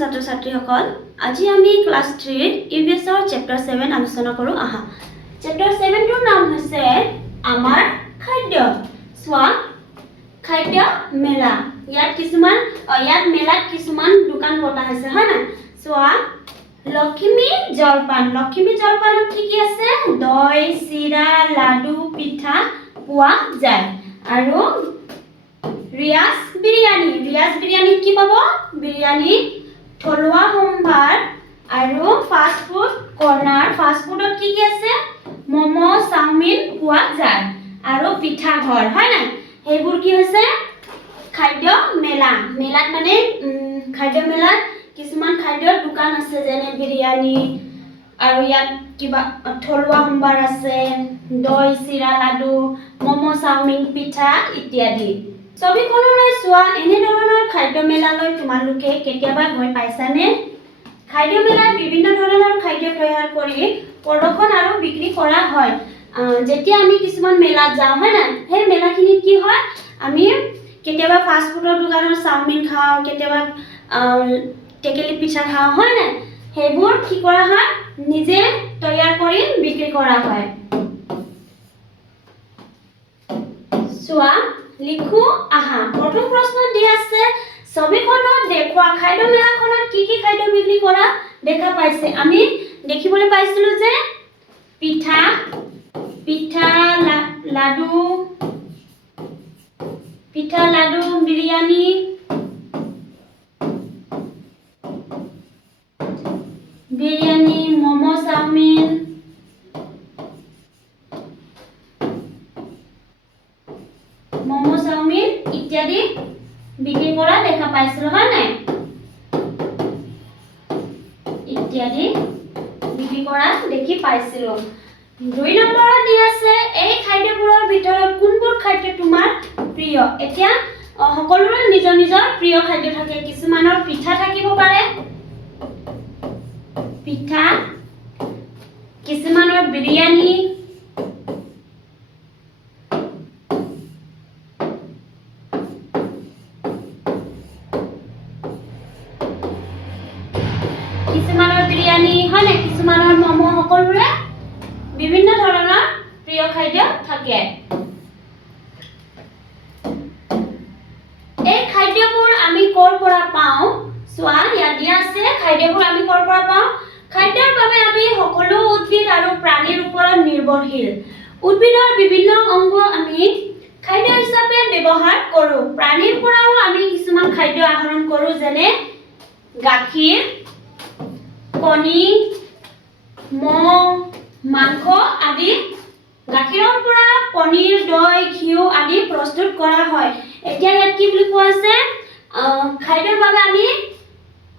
ছাত্ৰ ছাত্ৰীসকল আজি আমি ক্লাছ 3 ইভিএছৰ চেপ্টাৰ 7 আলোচনা কৰো আহা চেপ্টাৰ 7 টোৰ নাম হৈছে আমাৰ খাদ্য সোৱা খাদ্য মেলা ইয়াত মেলাত কিছুমান দোকান বটা আছে হয় না সোৱা লক্ষ্মী জলপানত কি আছে দৈ চিৰা লাডু পিঠা পোৱা যায় আৰু ৰিয়াজ বিৰিয়ানি কি পাব বিৰিয়ানি থলুৱা সম্ভাৰ আৰু ফাষ্ট ফুড কৰ্নাৰ ফাষ্ট ফুডত কি আছে মমো চাওমিন পোৱা যায় আৰু পিঠা ঘৰ হয় না সেইবোৰ কি হৈছে খাদ্য মেলাত মানে খাদ্য মেলাত কিছুমান খাদ্যৰ দোকান আছে যেনে বিৰিয়ানি আৰু ইয়াত কিবা থলুৱা সম্ভাৰ আছে দৈ চিৰা লাডু মমো চাওমিন পিঠা ইত্যাদি ছবিখনলৈ চোৱা এনে ধৰণৰ খাদ্য মেলালৈ তোমালোকে কেতিয়াবা গৈ পাইছানে খাদ্য মেলাত বিভিন্ন ধৰণৰ খাদ্য তৈয়াৰ কৰি প্ৰদৰ্শন আৰু বিক্ৰী কৰা হয় যেতিয়া আমি কিছুমান মেলাত যাওঁ হয় না সেই মেলাখিনিত কি হয় আমি কেতিয়াবা ফাষ্ট ফুডৰ দোকানৰ চাওমিন খাওঁ কেতিয়াবা টেকেলি পিঠা খাওঁ হয় না সেইবোৰ কি কৰা হয় নিজে তৈয়াৰ কৰি বিক্ৰী কৰা হয় চোৱা লিখো আহা প্ৰথম প্ৰশ্ন দি আছে ছবিখনত দেখুৱা খাদ্য মেলাখনত কি খাদ্য বিক্ৰী কৰা দেখা পাইছে আমি দেখিবলৈ পাইছিলো যে পিঠা লাডু বিৰিয়ানি মমো চাওমিন ইত্যাদি বিক্ৰী কৰা দেখা পাইছিলো হয় নাই ইত্যাদি বিক্ৰী কৰা দেখি পাইছিলো 2 নম্বৰত দি আছে এই খাদ্যবোৰৰ ভিতৰত কোনবোৰ খাদ্য তোমাৰ প্ৰিয় এতিয়া সকলোৰে নিজৰ প্ৰিয় খাদ্য থাকে কিছুমানৰ পিঠা থাকিব পাৰে কিছুমানৰ বিৰিয়ানি হয় না কিছুমানৰ মমো সকলোৰে বিভিন্ন ধৰণৰ প্ৰিয় খাদ্য থাকে এই খাদ্যবোৰ আমি কৰ পৰা পাওঁ সোৱা ইয়াত দিয়া আছে খাদ্যবোৰ আমি কৰ পৰা পাওঁ খাদ্যৰ বাবে আমি সকলো উদ্ভিদ আৰু প্ৰাণীৰ ওপৰত নিৰ্ভৰশীল উদ্ভিদৰ বিভিন্ন অংগ আমি খাদ্য হিচাপে ব্যৱহাৰ কৰোঁ প্ৰাণীৰ পৰাও আমি কিছুমান খাদ্য আহৰণ কৰোঁ যেনে গাখীৰ কণী মৌ মাংস আদি গাখীৰৰ পৰা পনীৰ দৈ ঘিউ আদি প্ৰস্তুত কৰা হয় এতিয়া ইয়াত কি বুলি কোৱা আছে খাদ্যৰ বাবে আমি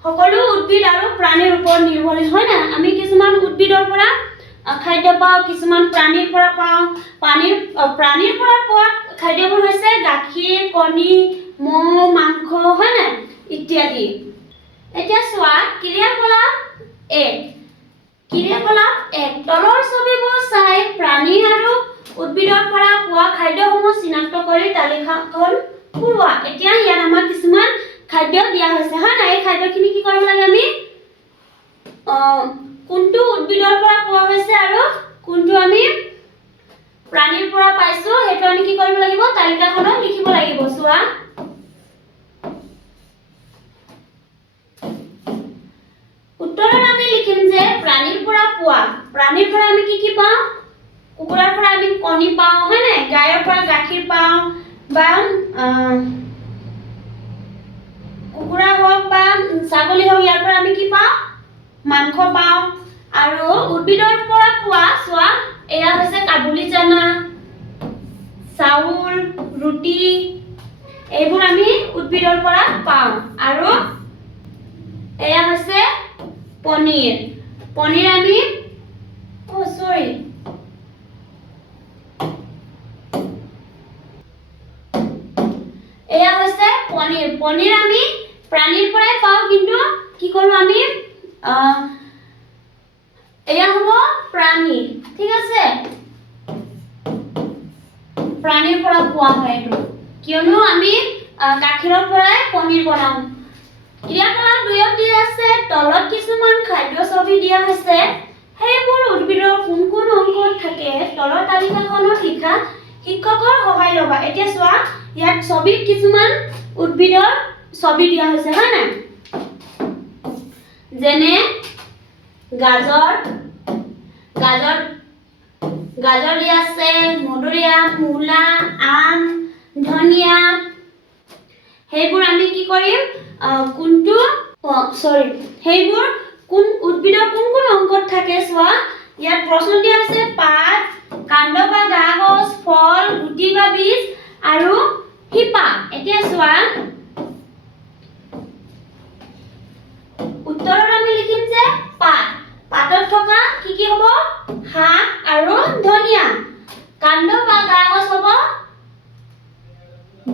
সকলো উদ্ভিদ আৰু প্ৰাণীৰ ওপৰত নিৰ্ভৰশীল হয় না আমি কিছুমান উদ্ভিদৰ পৰা খাদ্য পাওঁ কিছুমান প্ৰাণীৰ পৰা পাওঁ প্ৰাণীৰ পৰা পোৱা খাদ্যবোৰ হৈছে গাখীৰ কণী মৌ মাংস হয় না ইত্যাদি এতিয়া চোৱা ক্ৰিয়াকলাপ 1 তলৰ ছবিবোৰ চাই প্ৰাণী আৰু উদ্ভিদৰ পৰা পোৱা খাদ্যসমূহ চিনাক্ত কৰি তালিকাখন পূৰোৱা এতিয়া ইয়াত আমাৰ কিছুমান খাদ্য দিয়া হৈছে হয় না এই খাদ্যখিনি কি কৰিব লাগে আমি কোনটো উদ্ভিদৰ পৰা পোৱা হৈছে আৰু কোনটো আমি প্ৰাণীৰ পৰা পাইছো হেতু আমি কি কৰিব লাগিব তালিকাখনত লিখিব লাগিব চোৱা উত্তৰত আমি লিখিম যে প্ৰাণীৰ পৰা আমি কি পাওঁ কুকুৰাৰ পৰা আমি কণী পাওঁ হয় না গায়ৰ পৰা গাখীৰ পাওঁ বা কুকুৰা হওক বা ছাগলী হওক ইয়াৰ পৰা আমি কি পাওঁ মাংস পাওঁ আৰু উদ্ভিদৰ পৰা পোৱা চোৱা এয়া হৈছে কাবুলি চানা চাউল ৰুটি এইবোৰ আমি উদ্ভিদৰ পৰা পাওঁ আৰু এয়া হৈছে পনীৰ আমি এয়া হৈছে পনীৰ আমি প্ৰাণীৰ পৰাই পাওঁ কিন্তু কি কৰো আমি এয়া হ'ব প্ৰাণী ঠিক আছে প্ৰাণীৰ পৰা পোৱা হয় এইটো কিয়নো আমি গাখীৰৰ পৰাই পনীৰ বনাওঁ ক্ৰিয়াকলাপ 2 দিয়া আছে তলত কিছুমান খাদ্য ছবি দিয়া হৈছে সেইবোৰ উদ্ভিদৰ কোন কোন অংশত থাকে তলৰ তালিকাখনত লিখা শিক্ষকৰ সহায় ল'বা এতিয়া চোৱা ইয়াত ছবিত কিছুমান উদ্ভিদৰ ছবি দিয়া হৈছে হয় না যেনে গাজৰ দিয়া আছে মধুৰিআম মূলা আম ধনিয়া সেইবোৰ আমি কি কৰিম সেইবোৰ কোন উদ্ভিদৰ কোন কোন অংশত থাকে চোৱা ইয়াত প্ৰশ্ন দিয়া আছে পাত কাণ্ড বা গা গছ ফল গুটি বা বীজ আৰু শিপা এতিয়া চোৱা উত্তৰত আমি লিখিম যে পাতত থকা কি হ'ব শাক আৰু ধনিয়া কাণ্ড বা গা গছ হ'ব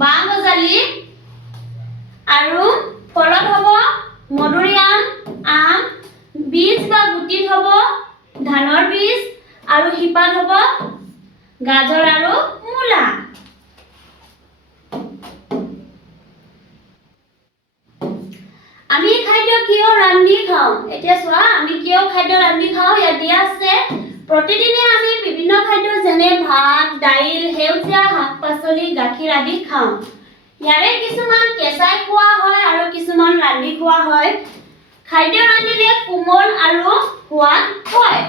বাঁহ গজালি আৰু ফলত হ'ব মধুৰিআম আম বীজ বা গুটিত হ'ব ধানৰ বীজ আৰু শিপাত হ'ব গাজৰ আৰু মূলা আমি খাদ্য কিয় ৰান্ধি খাওঁ এতিয়া চোৱা আমি কিয় খাদ্য ৰান্ধি খাওঁ ইয়াত দিয়া আছে প্ৰতিদিনে আমি বিভিন্ন খাদ্য যেনে ভাত দাইল সেউজীয়া শাক-পাচলি গাখীৰ আদি খাওঁ ইয়াৰে কিছুমান কেঁচাই খোৱা হয় আৰু কিছুমান ৰান্ধি খোৱা হয় খাদ্য ৰান্ধিলে কোমল আৰু সোৱাদ হয়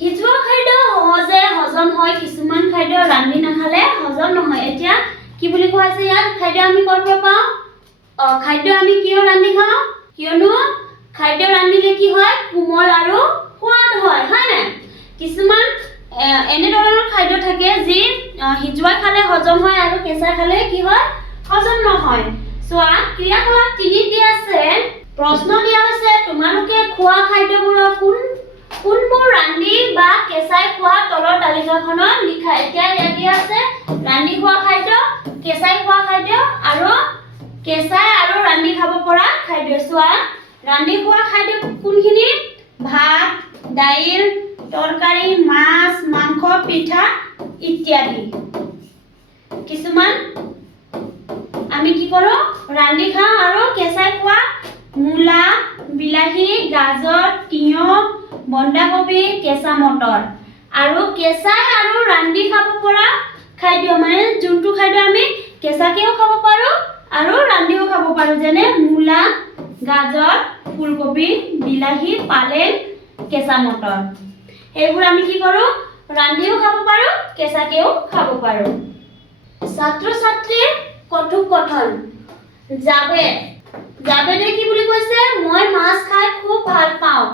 সিজোৱা খাদ্য সহজে হজম হয় কিছুমান খাদ্য ৰান্ধি নাখালে হজম নহয় এতিয়া কি বুলি কোৱা আছে ইয়াত খাদ্য আমি ক'ৰ পৰা পাওঁ খাদ্য আমি কিয় ৰান্ধি খাওঁ কিয়নো খাদ্য ৰান্ধিলে কি হয় কোমল আৰু সোৱাদ হয় হয় না কিছুমান এনে ধৰণৰ খাদ্য থাকে যি সিজোৱা খালে হজম হয় আৰু কেঁচা খালে কি হয় হজম নহয় চোৱা ক্ৰিয়াকলাপ 3 দিয়া আছে প্ৰশ্ন দিয়া হৈছে তোমালোকে খোৱা খাদ্যবোৰৰ কোনবোৰ ৰান্ধি বা কেঁচাই খোৱা তলৰ তালিকাখনত লিখা এতিয়া ইয়াত দিয়া আছে ৰান্ধি খোৱা খাদ্য কেঁচাই খোৱা খাদ্য আৰু কেঁচাই আৰু ৰান্ধি খাব পৰা খাদ্য চোৱা ৰান্ধি খোৱা খাদ্য কোনখিনি ভাত দাইল তৰকাৰী মাছ মাংস পিঠা ইত্যাদি কিছুমান আমি কি কৰো ৰান্ধি খাওঁ আৰু কেঁচাই খোৱা মূলা বিলাহী গাজৰ তিয়ঁহ বন্ধাকবি কেঁচা মটৰ আৰু কেঁচাই আৰু ৰান্ধি খাব পৰা খাদ্য মানে যোনটো খাদ্য আমি কেঁচাকেও খাব পাৰো আৰু ৰান্ধিও খাব পাৰো যেনে মূলা গাজৰ ফুলকবি বিলাহী পালেং কেঁচা মটৰ এইবোৰ আমি কি কৰো ৰান্ধিও খাব পাৰো কেঁচাকেও খাব পাৰো ছাত্ৰ ছাত্ৰীৰ কথোপকথন জাবেদে কি বুলি কৈছে মই মাছ খাই খুব ভাল পাওঁ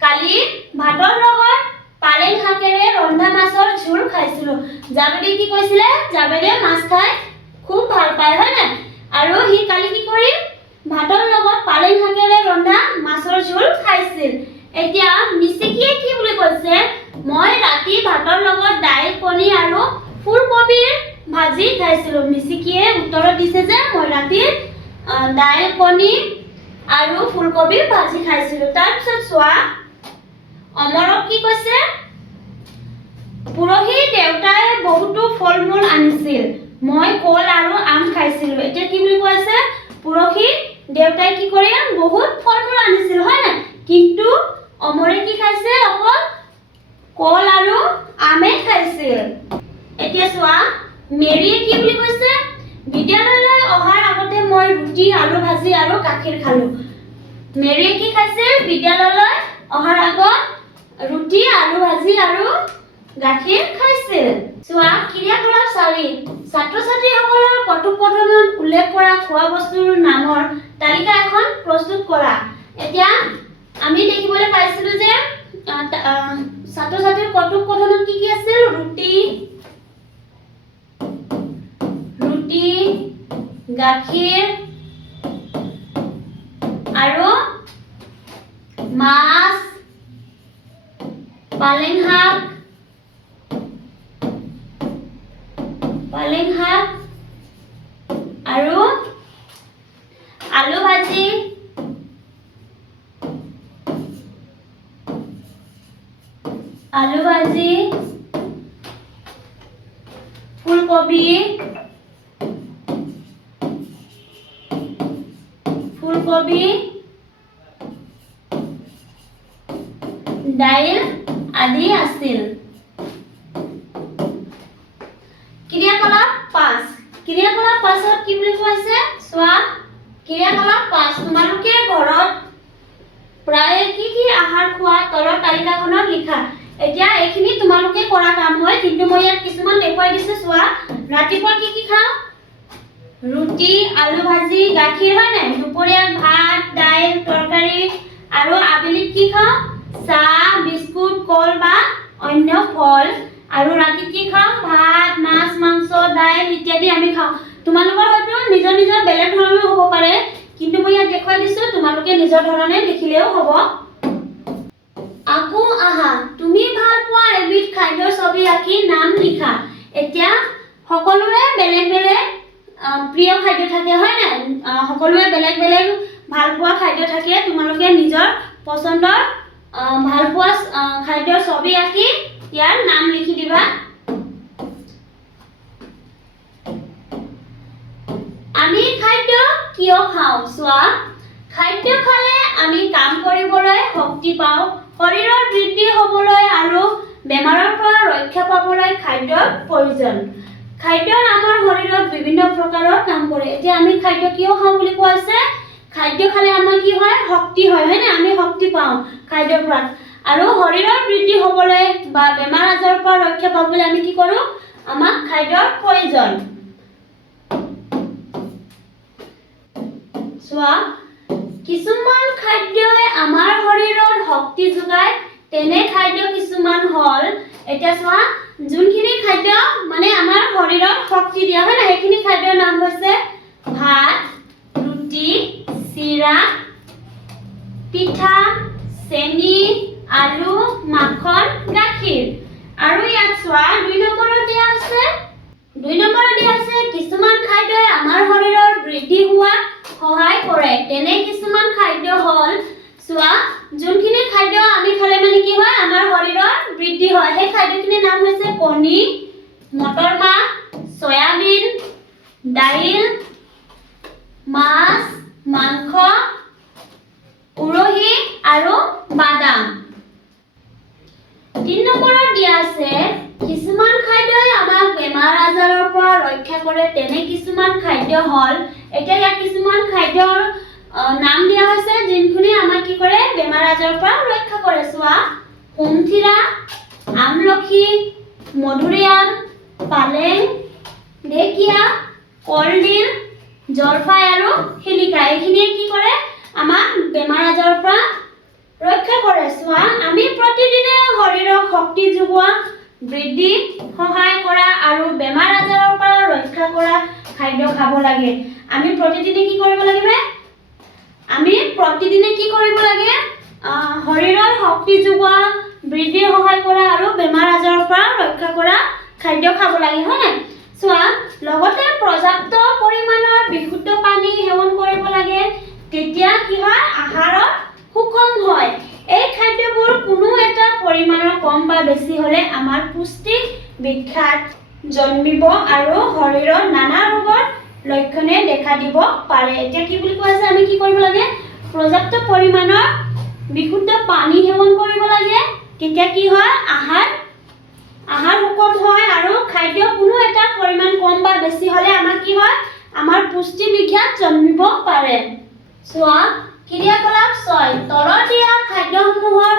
কালি ভাতৰ লগত পালেং শাকেৰে ৰন্ধা মাছৰ ঝোল খাইছিলো জাবেদে কি কৈছিলে জাবেদে মাছ খাই খুব ভাল পায় হয় না আৰু হি কালি কি কৰি ভাতৰ লগত পালেং শাকেৰে ৰন্ধা মাছৰ ঝোল খাইছিল এতিয়া মিছিকিয়ে কি বুলি কৈছে মই ৰাতি ভাতৰ লগত দাইল কণী আৰু ফুলকবিৰ ভাজি খাইছিলো মিছিকিয়ে উত্তৰত দিছে যে মই ৰাতি দাইল কণী আৰু ফুলকবিৰ ভাজি খাইছিলো তাৰ পিছত চোৱা অমৰক কি কৈছে পুৰহি দেউতাই বহুতো ফল-মূল আনিছিল মই কল আৰু আম খাইছিলো এতিয়া কি বুলি কৈছে পুৰহি দেউতাই কি কৰে বহুত ফল-মূল আনিছিল হয় না কিন্তু অমৰে কি খাইছে অকল কল আৰু আমে খাইছিল এতিয়া চোৱা মেৰিয়ে কি বুলি কৈছে বিদ্যালয়লৈ অহাৰ আগতে মই ৰুটি আলু ভাজি আৰু গাখীৰ খালো মেৰিয়ে কি খাইছে বিদ্যালয়লৈ অহাৰ আগত ৰুটি আলু ভাজি আৰু গাখীৰ খাইছিল চোৱা ক্ৰিয়াকলাপ 4 ছাত্ৰ-ছাত্ৰীসকলৰ কথোপকথনত উল্লেখ কৰা খোৱা বস্তুৰ নামৰ তালিকা এখন প্ৰস্তুত কৰা এতিয়া আমি দেখিবলৈ পাইছিলো যে ছাত্ৰ-ছাত্ৰীৰ কথোপকথনত কি আছিল ৰুটি গাখীৰ আৰু মাছ পালেং শাক আৰু আলু ভাজি ফুলকবি দাইল আদি আছিল। ক্ৰিয়াকলাপ 5 ক্ৰিয়াকলাপ 5ত কি বুলি কৈছে চোৱা ক্ৰিয়াকলাপ 5 তোমালোকে ঘৰত প্ৰায় কি কি আহাৰ খোৱা তলৰ তালিকাখনত লিখা। এতিয়া এইখিনি তোমালোকে কৰা কাম হয় কিন্তু মই ইয়াত কিছুমান দেখুৱাই দিছো চোৱা ৰাতিপুৱা কি কি খাওঁ ৰুটি আলু ভাজি গাখীৰ হয় নাই দুপৰীয়া ভাত দাইল তৰকাৰী আৰু আবেলিত কি খাওঁ চাহ বিস্কুট কল বা অন্য ফল আৰু ৰাতি কি খাওঁ ভাত মাছ মাংস দাইল ইত্যাদি আমি খাওঁ। তোমালোকৰ হয়তো নিজৰ নিজৰ বেলেগ ধৰণৰ হ'ব পাৰে কিন্তু মই ইয়াত দেখুৱাই দিছো তোমালোকে নিজৰ ধৰণে লিখিলেও হ'ব। আকৌ আহা তুমি ভাল পোৱা এবিধ খাদ্যৰ ছবি আঁকি নাম লিখা। এতিয়া সকলোৰে বেলেগ বেলেগ প্ৰিয় খাদ্য থাকে হয় নাই সকলোৰে বেলেগ বেলেগ ভাল পোৱা খাদ্য থাকে তোমালোকে নিজৰ পছন্দৰ ভাল পোৱা খাদ্যৰ ছবি আঁকি ইয়াৰ নাম লিখি দিবা। আমি খাদ্য কিয় খাওঁ চোৱা খাদ্য খালে আমি কাম কৰিবলৈ শক্তি পাওঁ শৰীৰৰ বৃদ্ধি হ'বলৈ আৰু বেমাৰৰ পৰা ৰক্ষা পাবলৈ খাদ্যৰ প্ৰয়োজন। খাদ্যৰ আমাৰ শৰীৰত বিভিন্ন প্ৰকাৰৰ কাম কৰে। এতিয়া আমি খাদ্য কিয় খাওঁ বুলি কৈছে খাদ্য খালে আমাৰ কি হয় শক্তি হয় হয় না আমি শক্তি পাওঁ খাদ্যৰ পৰা আৰু শৰীৰৰ বৃদ্ধি হ'বলৈ বা বেমাৰ আজাৰৰ পৰা ৰক্ষা পাবলৈ আমি কি কৰোঁ আমাক খাদ্যৰ প্ৰয়োজন। চোৱা কিছুমান খাদ্যই আমাৰ শৰীৰত শক্তি যোগায় তেনে খাদ্য কিছুমান হ'ল এতিয়া চোৱা যোনখিনি খাদ্য মানে আমাৰ শৰীৰত শক্তি দিয়া হয় না সেইখিনি খাদ্যৰ নাম হৈছে ভাত ৰুটি চিৰা পিঠা চেনি আলু মাখন গাখীৰ আৰু ইয়াত চোৱা 2 নম্বৰত দিয়া আছে কিছুমান খাদ্যই আমাৰ শৰীৰৰ বৃদ্ধি হোৱাত সহায় কৰে তেনে কিছুমান খাদ্য হ'ল চোৱা যোনখিনি খাদ্য আমি খালে মানে কি হয় আমাৰ শৰীৰৰ বৃদ্ধি হয় সেই খাদ্যখিনিৰ নাম হৈছে কণী মটৰ মাহ সয়াবিন দাইল মাছ মাংস উৰহি আৰু বাদাম। 3 নম্বৰত দিয়া আছে কিছুমান খাদ্যই আমাক বেমাৰ আজাৰৰ পৰা ৰক্ষা কৰে তেনে কিছুমান খাদ্য হ'ল এতিয়া ইয়াত কিছুমান খাদ্যৰ নাম দিয়া হৈছে যোনখিনি আমাক কি কৰে বেমাৰ আজাৰৰ পৰা ৰক্ষা কৰে চোৱা সোমথিৰা আমলখি মধুৰিআম পালেং ঢেকীয়া কলডিল জলফাই আৰু শিলিকা এইখিনিয়ে কি কৰে আমাক বেমাৰ আজাৰৰ পৰা ৰক্ষা কৰে। চোৱা আমি প্ৰতিদিনে শৰীৰক শক্তি যোগোৱা বৃদ্ধি সহায় কৰা আৰু বেমাৰ আজাৰৰ পৰা ৰক্ষা কৰা খাদ্য খাব লাগে। আমি প্ৰতিদিনে কি কৰিব লাগে শৰীৰৰ শক্তি যোগোৱা বৃদ্ধি সহায় কৰা আৰু বেমাৰ আজাৰৰ পৰা ৰক্ষা কৰা খাদ্য খাব লাগে হয় নাই চোৱা লগতে পৰ্যাপ্ত পৰিমাণৰ বিশুদ্ধ পানী সেৱন কৰিব লাগে তেতিয়া কি হয় আহাৰত সুষম হয়। এই খাদ্যবোৰ কোনো এটা পৰিমাণৰ কম বা বেছি হ'লে আমাৰ পুষ্টি বিঘ্নত জন্মিব আৰু শৰীৰত নানা ৰোগৰ লক্ষণে দেখা দিব পাৰে। এতিয়া কি বুলি কৈছে আমি কি কৰিব লাগে পৰ্যাপ্ত পৰিমাণৰ বিশুদ্ধ পানী সেৱন কৰিব লাগে তেতিয়া কি হয় আহাৰ সুষম হয় আৰু খাদ্য কোনো এটা পৰিমাণ কম বা বেছি হ'লে আমাৰ কি হয় আমাৰ পুষ্টি বিঘ্নত জন্মিব পাৰে। চোৱা ক্ৰিয়াকলাপ 6 তলত দিয়া খাদ্যসমূহৰ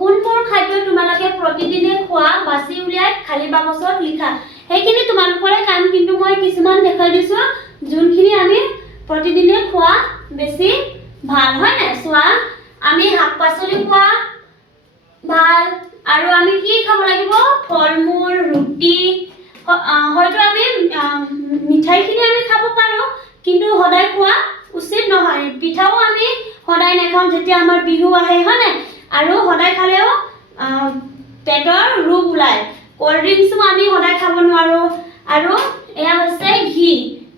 কোনবোৰ খাদ্য তোমালোকে প্ৰতিদিনে খোৱা বাছি উলিয়াই খালী বাকচত লিখা। সেইখিনি তোমালোকৰে কাম কিন্তু মই কিছুমান দেখাই দিছো যোনখিনি আমি প্ৰতিদিনে খোৱা বেছি ভাল হয় নাই চোৱা আমি শাক পাচলি খোৱা ভাল আৰু আমি কি খাব লাগিব ফল মূল ৰুটি হয়তো আমি মিঠাইখিনি আমি খাব পাৰোঁ কিন্তু সদায় খোৱা উচিত নহয়। পিঠাও আমি সদায় নাখাওঁ যেতিয়া আমাৰ বিহু আহে হয় নাই আৰু সদায় খালেও পেটৰ ৰোগ ওলায়। কোল্ড ড্ৰিংকছো আমি সদায় খাব নোৱাৰোঁ আৰু এয়া হৈছে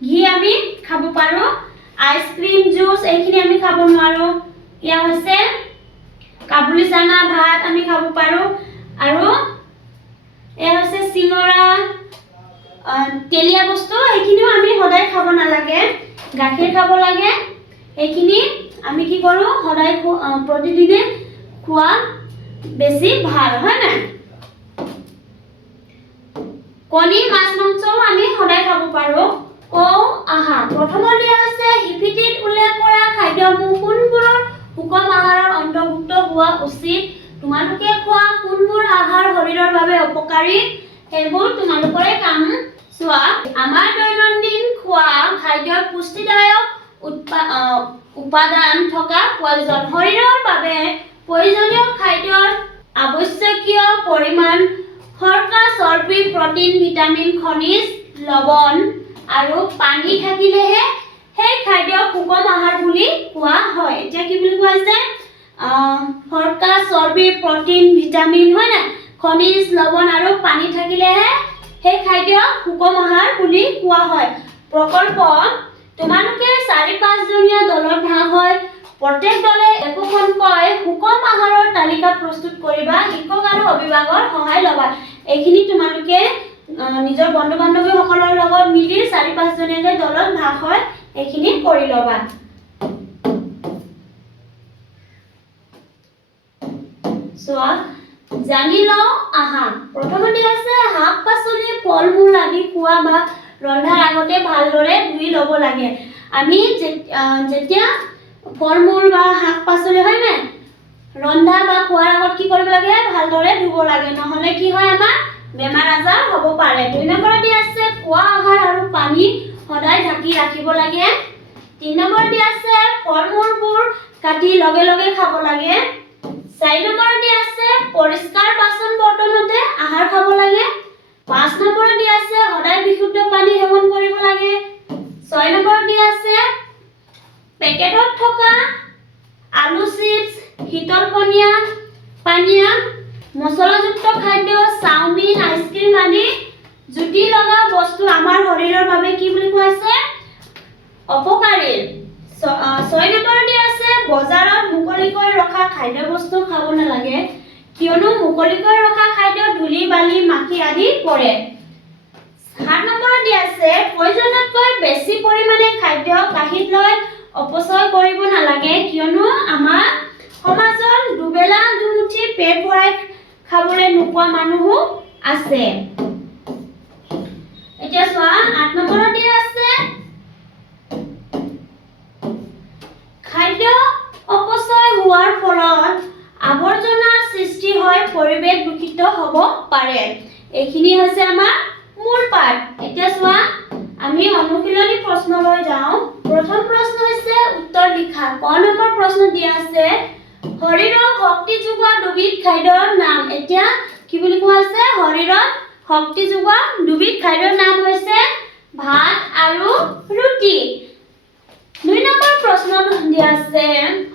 ঘি আমি খাব পাৰোঁ আইচক্ৰীম জুচ এইখিনি আমি খাব নোৱাৰোঁ। এয়া হৈছে কাবুলি চানা ভাত আমি খাব পাৰোঁ আৰু এয়া হৈছে চিঙৰা তেলীয়া বস্তু এইখিনিও আমি সদায় খাব নালাগে গাখীৰ খাব লাগে। এইখিনি আমি কি কৰোঁ সদায় প্ৰতিদিনে খোৱা বেছি ভাল হয় নাই কণী মাছ মাংসও আমি সদায় খাব পাৰোঁ কওঁ আহা প্ৰথমত দিয়া আছে হিপিটিত উল্লেখ কৰা খাদ্যসমূহ কোনবোৰৰ সুষম আহাৰৰ অন্তৰ্ভুক্ত হোৱা উচিত তোমালোকে খোৱা কোনবোৰ আহাৰ শৰীৰৰ বাবে উপকাৰী সেইবোৰ তোমালোকৰে কাম চোৱা আমাৰ দৈনন্দিন খোৱা খাদ্যৰ পুষ্টিদায়ক উপাদান থকা প্ৰয়োজন শৰীৰৰ বাবে প্ৰয়োজনীয় খাদ্যৰ আৱশ্যকীয় পৰিমাণ শৰ্কৰা চৰ্বি প্ৰটিন ভিটামিন খনিজ লৱণ আৰু পানী থাকিলেহে সেই খাদ্য সুষম আহাৰ বুলি কোৱা হয় এতিয়া কি বুলি কোৱা হৈছে শৰ্কৰা চৰ্বি প্ৰটিন ভিটামিন হয় না খনিজ লৱণ আৰু পানী থাকিলেহে সেই খাদ্য সুষম আহাৰ বুলি কোৱা হয় প্ৰকল্প তোমালোকে 4-5 জনীয়া দলত ভাগ হয় প্ৰত্যেক দলে একোখনকৈ সুষম আহাৰৰ তালিকা প্ৰস্তুত কৰিবা শিক্ষক আৰু অভিভাৱকৰ সহায় ল'বা এইখিনি তোমালোকে নিজৰ বন্ধু বান্ধৱীসকলৰ লগত মিলি 4-5 জনীয়া দলত ভাগ হয় এইখিনি কৰি ল'বা চোৱা জানি লওঁ আহা প্ৰথমতে আছে শাক পাচলি ফল মূল আদি খোৱা বা ৰন্ধাৰ আগতে ভালদৰে ধুই ল'ব লাগে আমি যেতিয়া ফল মূল বা শাক পাচলি হয় নাই ৰন্ধা বা খোৱাৰ আগত কি কৰিব লাগে ভালদৰে ধুব লাগে নহলে কি হয় আমাৰ বেমাৰ আজাৰ হ'ব পাৰে 2 নম্বৰত দিয়া আছে খোৱা আহাৰ আৰু পানী সদায় ঢাকি ৰাখিব লাগে 3 নম্বৰত দিয়া আছে ফল মূলবোৰ কাটি লগে লগে খাব লাগে 4 নম্বৰত দিয়া আছে পৰিষ্কাৰ বাচন বৰ্তনতে আহাৰ খাব লাগে 5 নম্বৰত দিয়া আছে সদায় বিশুদ্ধ পানী সেৱন কৰিব লাগে 6 নম্বৰত দিয়া আছে পেকেটত থকা আলু চিপছ শীতল পানীয়া মছলাযুক্ত খাদ্য চাউমিন আইচক্ৰীম আদি জুতি লগা বস্তু আমাৰ শৰীৰৰ বাবে কি বুলি কোৱা আছে অপকাৰী 6 নম্বৰত দিয়া আছে বজাৰত মুকলিকৈ ৰখা খাদ্য বস্তু খাব নালাগে কিয়নো মুকলিকৈ ৰখা খাদ্য ধূলি বালি মাখি আদি পৰে 7 নম্বৰত দিয়া আছে প্ৰয়োজনতকৈ বেছি পৰিমাণে খাদ্য কাঁহীত লৈ অপচয় কৰিব নালাগে কিয়নো আমাৰ সমাজত দুবেলা দুমুঠি পেট ভৰাই খাবলৈ নোপোৱা মানুহো আছে এতিয়া চোৱা 8 নম্বৰত দিয়া আছে খাদ্য অপচয় হোৱাৰ ফলত আৱৰ্জনাৰ সৃষ্টি হয় পৰিৱেশ দূষিত হ'ব পাৰে এইখিনি হৈছে আমাৰ মূল পাঠ এতিয়া চোৱা আমি অনুশীলনী প্ৰশ্নলৈ যাওঁ প্ৰথম প্ৰশ্ন হৈছে উত্তৰ লিখা ক নম্বৰ প্ৰশ্ন দিয়া আছে শৰীৰৰ শক্তি যোগোৱা দুবিধ খাদ্যৰ নাম এতিয়া কি বুলি কোৱা আছে শৰীৰত শক্তি যোগোৱা দুবিধ খাদ্যৰ নাম হৈছে ভাত আৰু ৰুটি 2 নম্বৰ প্ৰশ্ন দিয়া আছে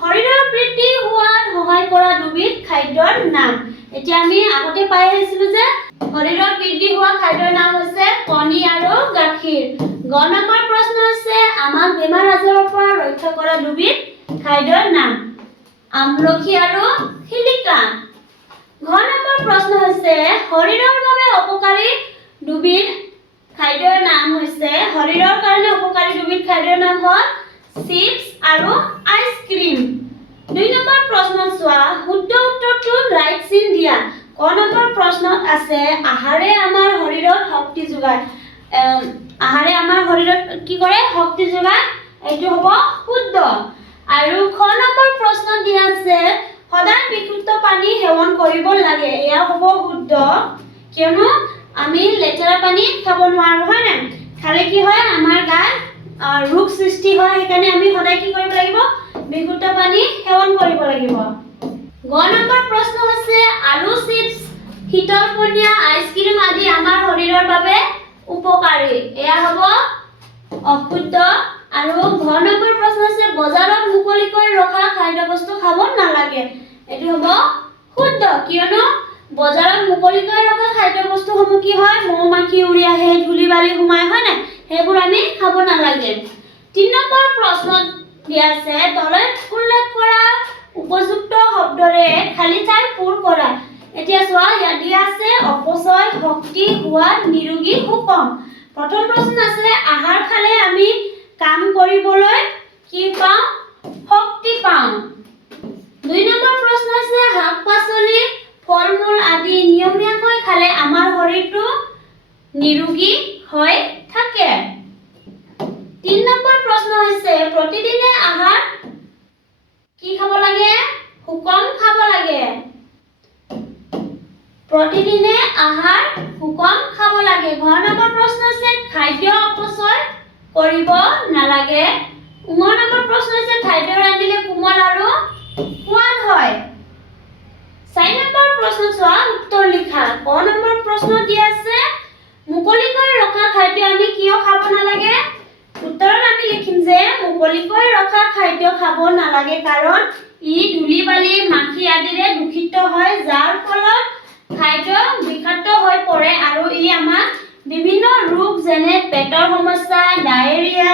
শৰীৰৰ বৃদ্ধি হোৱাত সহায় কৰা দুবিধ খাদ্যৰ নাম এতিয়া আমি আগতে পাই আহিছিলো যে শৰীৰৰ বৃদ্ধি হোৱা খাদ্যৰ নাম হৈছে কণী আৰু গাখীৰ গ নম্বৰ প্ৰশ্ন হৈছে আমাক বেমাৰ আজাৰৰ পৰা ৰক্ষা কৰা দুবিধ খাদ্যৰ নাম আমলখি আৰু শিলিকা ঘ নম্বৰ প্ৰশ্ন হৈছে শৰীৰৰ বাবে অপকাৰী দুবিধ খাদ্যৰ নাম হৈছে শৰীৰৰ কাৰণে অপকাৰী দুবিধ খাদ্যৰ নাম হ'ল চিপছ আৰু আইচক্ৰীম 2 নম্বৰ প্ৰশ্ন চোৱা শুদ্ধ উত্তৰটো ৰাইট চিন দিয়া ক নম্বৰ প্ৰশ্নত আছে আহাৰে আমাৰ শৰীৰত শক্তি যোগায় আহাৰে আমাৰ শৰীৰত কি কৰে শক্তি যোগায় এইটো হ'ব শুদ্ধ আৰু খ নম্বৰ প্ৰশ্ন দিয়া আছে সদায় বিশুদ্ধ পানী সেৱন কৰিব লাগে এয়া হ'ব শুদ্ধ কিয়নো আমি লেতেৰা পানী খাব নোৱাৰো হয় না খালে কি হয় আমাৰ গাত ৰোগ সৃষ্টি হয় সেইকাৰণে আমি সদায় কি কৰিব লাগিব বিশুদ্ধ পানী সেৱন কৰিব লাগিব গ নম্বৰ প্ৰশ্ন হৈছে আলু চিপছ শীতল পনীয়া আইচক্ৰীম আদি আমাৰ শৰীৰৰ বাবে উপকাৰী এয়া হ'ব অশুদ্ধ আৰু ঘ নম্বৰ প্ৰশ্ন হৈছে বজাৰত মুকলিকৈ ৰখা খাদ্য বস্তু খাব নালাগে এটো হ'ব শুদ্ধ কিয়নো বজাৰত মুকলিকৈ ৰখা খাদ্য বস্তুসমূহ কি হয় মৌ মাখি উৰি আহে ধূলি বালি সোমাই হয় না সেইবোৰ আমি খাব নালাগে 3 নম্বৰ প্ৰশ্নত দিয়া আছে তলত উল্লেখ কৰা উপযুক্ত শব্দৰে খালি ঠাই পূৰ কৰা এতিয়া চোৱা ইয়াত দিয়া আছে অপচয় শক্তি হোৱা নিৰোগী সুষম প্ৰথম প্ৰশ্ন আছে আহাৰ খালে আমি কাম কৰিবলৈ কি পাওঁ শক্তি পাওঁ 2 নম্বৰ প্ৰশ্ন আছে শাক পাচলি ফল-মূল আদি নিয়মীয়াকৈ খালে আমাৰ শৰীৰটো নিৰোগী হৈ থাকে। 3 নম্বৰ প্ৰশ্ন হৈছে প্ৰতিদিনে আহাৰ কি খাব লাগে? সুষম খাব লাগে। প্ৰতিদিনে আহাৰ সুষম খাব লাগে। ঘৰ নম্বৰ প্ৰশ্ন হৈছে খাদ্য অপচয় কৰিব নালাগে। 9 নম্বৰ প্ৰশ্ন হৈছে খাদ্য ৰান্ধিলে কোমল আৰু সোৱাদ হয়। 4 নম্বৰ প্ৰশ্ন চোৱা উত্তৰ লিখা। ক নম্বৰ প্ৰশ্ন দিয়া আছে মুকলিকৈ ৰখা খাদ্য আমি কিয় খাব নালাগে? উত্তৰত আমি লিখিম যে মুকলিকৈ ৰখা খাদ্য খাব নালাগে কাৰণ ই ধূলি-বালি, মাখি আদিৰে দূষিত হয় যাৰ ফলত খাদ্য বিষাক্ত হৈ পৰে আৰু ই আমাক বিভিন্ন ৰোগ যেনে পেটৰ সমস্যা, ডায়েৰিয়া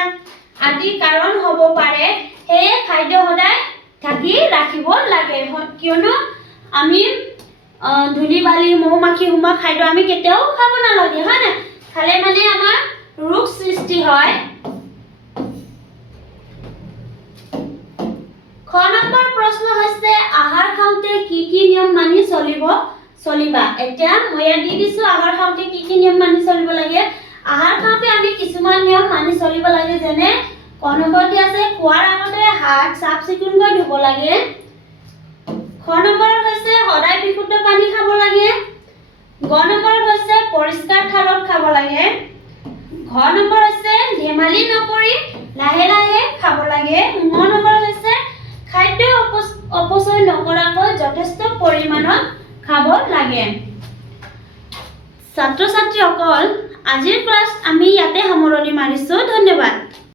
আদি কাৰণ হ'ব পাৰে। সেয়ে খাদ্য সদায় ঢাকি ৰাখিব লাগে কিয়নো আমি ধূলি-বালি, মৌ-মাখি সোমোৱা খাদ্য আমি কেতিয়াও খাব নালাগে, হয় না? খালে মানে আমাৰ ৰোগ সৃষ্টি হয়। খ নম্বৰ প্ৰশ্ন হৈছে আহাৰ খাওঁতে কি কি নিয়ম মানি চলিবা। এতিয়া মই ইয়াত দি দিছো আহাৰ খাওঁতে কি কি নিয়ম মানি চলিব লাগে। আহাৰ খাওঁতে আমি কিছুমান নিয়ম মানি চলিব লাগে যেনে ক নম্বৰতে আছে খোৱাৰ আগতে হাত চাফ চিকুণকৈ ধুব লাগে। খ নম্বৰত হৈছে সদায় বিশুদ্ধ পানী খাব লাগে। গ নম্বৰত হৈছে পৰিষ্কাৰ থালত খাব লাগে। ঘ নম্বৰ হৈছে ধেমালি নকৰি লাহে লাহে খাব লাগে। ঙ নম্বৰত হৈছে খাদ্য অপচয় নকৰাকৈ যথেষ্ট পৰিমাণত খাব লাগে। ছাত্ৰ-ছাত্ৰীসকল আজিৰ ক্লাছ আমি ইয়াতে সামৰণি মাৰিছো। ধন্যবাদ।